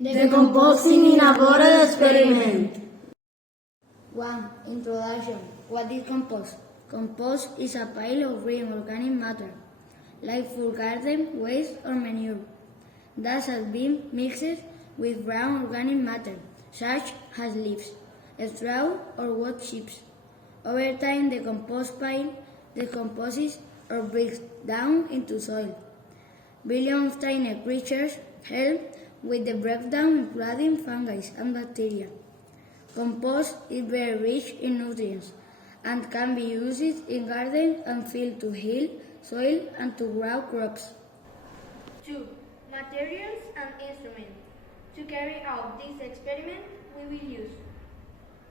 The composting in a bottle experiment. 1. Introduction. What is compost? Compost is a pile of green organic matter, like food garden waste or manure, that has been mixed with brown organic matter, such as leaves, straw, or wood chips. Over time, the compost pile decomposes or breaks down into soil. Billions of tiny creatures help with the breakdown, including fungi and bacteria. Compost is very rich in nutrients and can be used in gardens and fields to heal soil and to grow crops. 2. Materials and instruments. To carry out this experiment, we will use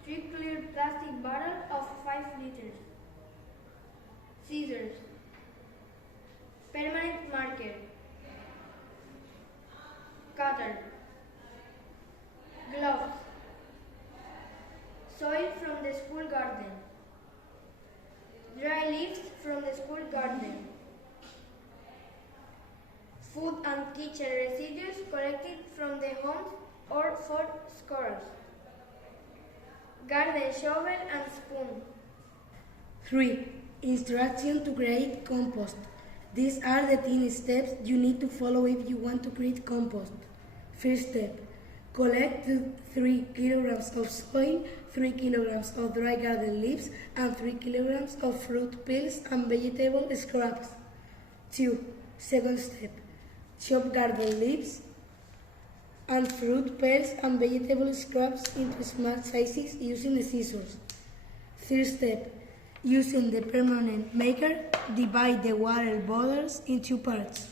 3 clear plastic bottles of 5 liters, scissors, permanent marker, cutter, gloves, soil from the school garden, dry leaves from the school garden, food and kitchen residues collected from the homes or for squirrels, garden shovel and spoon. 3. Instruction to create compost. These are the 10 steps you need to follow if you want to create compost. First step. Collect 3 kilograms of soil, 3 kilograms of dry garden leaves, and 3 kilograms of fruit peels and vegetable scraps. 2. Second step. Chop garden leaves and fruit peels and vegetable scraps into small sizes using the scissors. Third step. Using the permanent maker, divide the water bottles in 2 parts.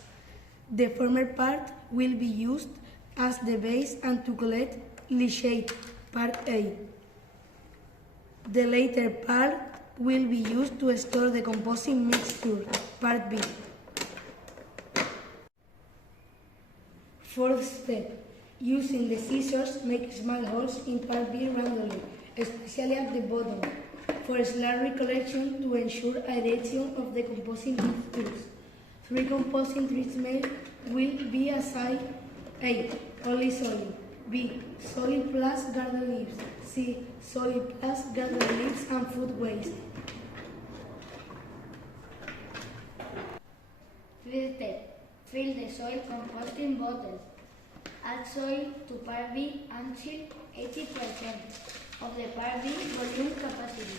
The former part will be used as the base and to collect leachate, part A. The later part will be used to store the composting mixture, part B. Fourth step. Using the scissors, make small holes in part B randomly, especially at the bottom, for slurry collection to ensure adhesion of the composting mixtures. 3 composting treatments will be assigned. A. Only soil. B. Soil plus garden leaves. C. Soil plus garden leaves and food waste. Fifth step. Fill the soil composting bottles. Add soil to part B until 80% of the part B volume capacity.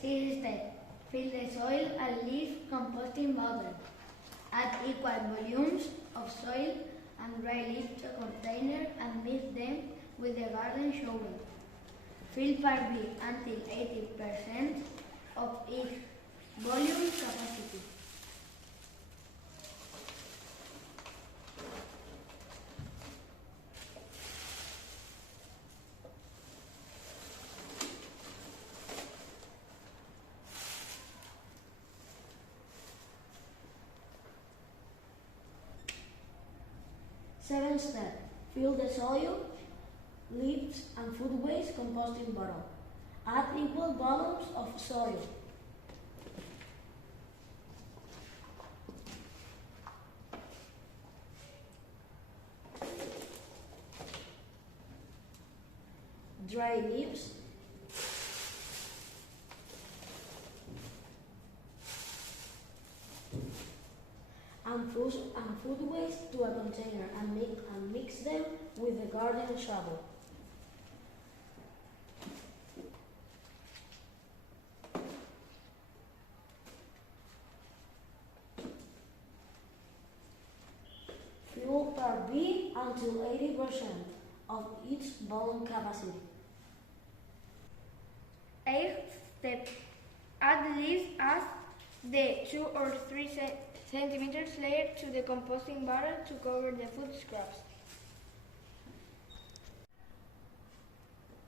Sixth step. Fill the soil and leaf composting bottle. Add equal volumes of soil and dry leaf to a container and mix them with the garden shovel. Fill part B until 80% of its volume capacity. Seventh step. Fill the soil, leaves and food waste composting bottle. Add equal volumes of soil. Dry leaves. And food waste to a container and mix them with the garden shovel. Fill part B until 80% of its volume capacity. Eighth step. Add the leaves as the 2 or 3 centimeters layer to the composting bottle to cover the food scraps.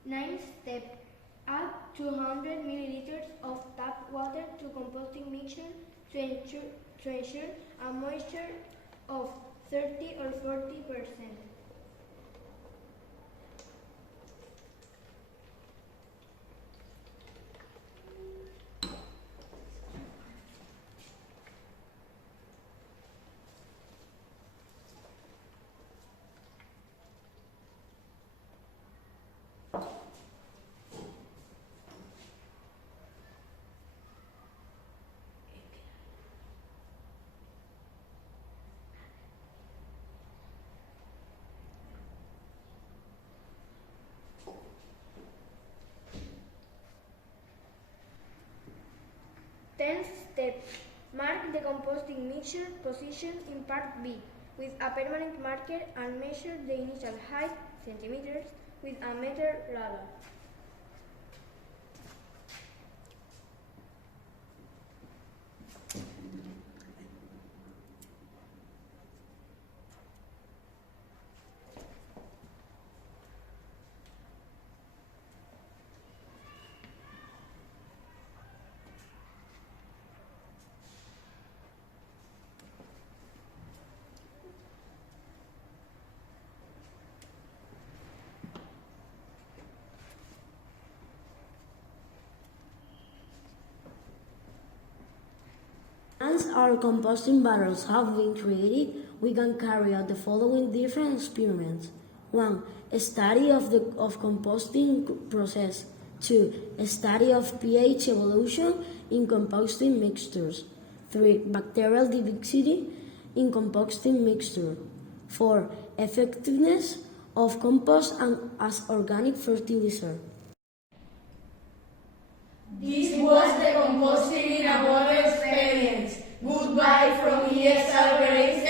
Ninth step. Add 200 milliliters of tap water to composting mixture to ensure a moisture of 30 or 40%. 10th step. Mark the composting mixture position in part B with a permanent marker and measure the initial height, centimeters, with a meter ruler. Once our composting barrels have been created, we can carry out the following different experiments. 1. A study of the composting process. 2. A study of pH evolution in composting mixtures. 3. Bacterial diversity in composting mixture. 4. Effectiveness of compost as organic fertilizer. This was the Composting in a Bottle experience. Goodbye from ESL Grades